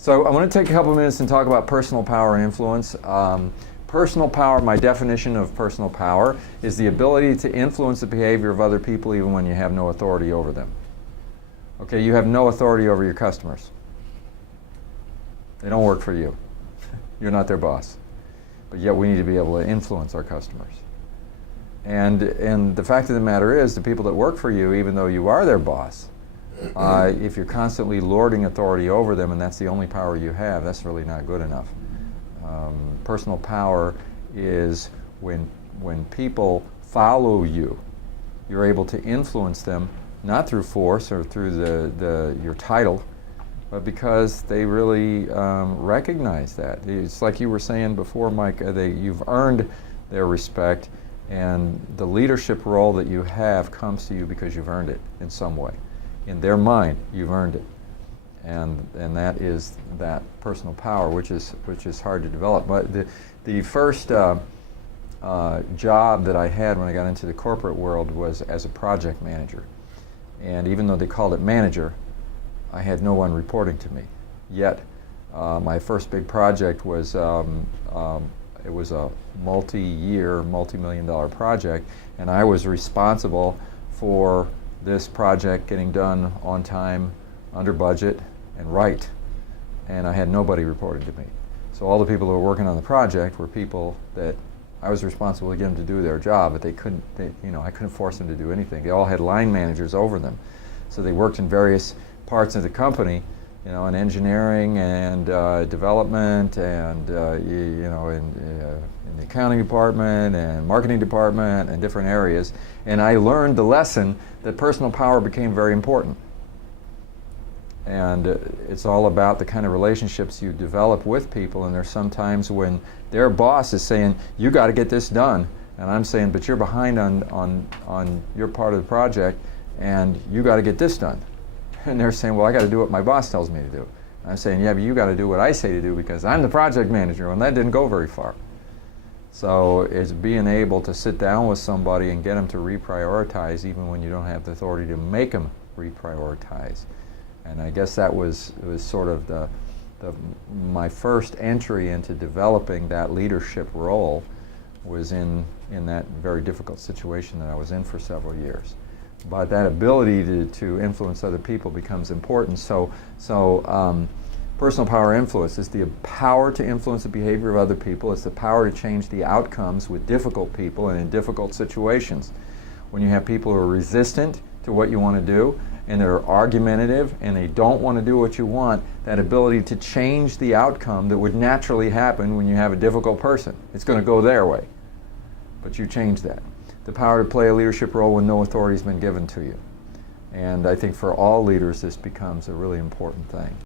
So I want to take a couple minutes and talk about personal power and influence. Personal power, my definition of personal power, is the ability to influence the behavior of other people even when you have no authority over them. Okay, you have no authority over your customers. They don't work for you. You're not their boss. But yet we need to be able to influence our customers. And the fact of the matter is, the people that work for you, even though you are their boss, if you're constantly lording authority over them and that's the only power you have, that's really not good enough. Personal power is when people follow you, you're able to influence them, not through force or through your title, but because they really recognize that. It's like you were saying before, Mike, you've earned their respect, and the leadership role that you have comes to you because you've earned it in some way. In their mind, you've earned it. And that is that personal power, which is hard to develop. But the first job that I had when I got into the corporate world was as a project manager. And even though they called it manager, I had no one reporting to me. Yet, my first big project was it was a multi-year, multi-million-dollar project, and I was responsible for this project getting done on time, under budget, and right. And I had nobody reporting to me. So all the people who were working on the project were people that I was responsible to get them to do their job, but I couldn't force them to do anything. They all had line managers over them. So they worked in various parts of the company, in engineering and development, and in the accounting department and marketing department and different areas. And I learned the lesson that personal power became very important. And it's all about the kind of relationships you develop with people. And there's sometimes when their boss is saying, you got to get this done, and I'm saying, but you're behind on your part of the project, and you got to get this done. And they're saying, well, I got to do what my boss tells me to do. And I'm saying, yeah, but you got to do what I say to do because I'm the project manager, and that didn't go very far. So it's being able to sit down with somebody and get them to reprioritize even when you don't have the authority to make them reprioritize. And I guess that was sort of my first entry into developing that leadership role was in that very difficult situation that I was in for several years. But that ability to influence other people becomes important. So personal power influence is the power to influence the behavior of other people. It's the power to change the outcomes with difficult people and in difficult situations. When you have people who are resistant to what you want to do, and they're argumentative, and they don't want to do what you want, that ability to change the outcome that would naturally happen when you have a difficult person. It's going to go their way, but you change that. The power to play a leadership role when no authority has been given to you. And I think for all leaders, this becomes a really important thing.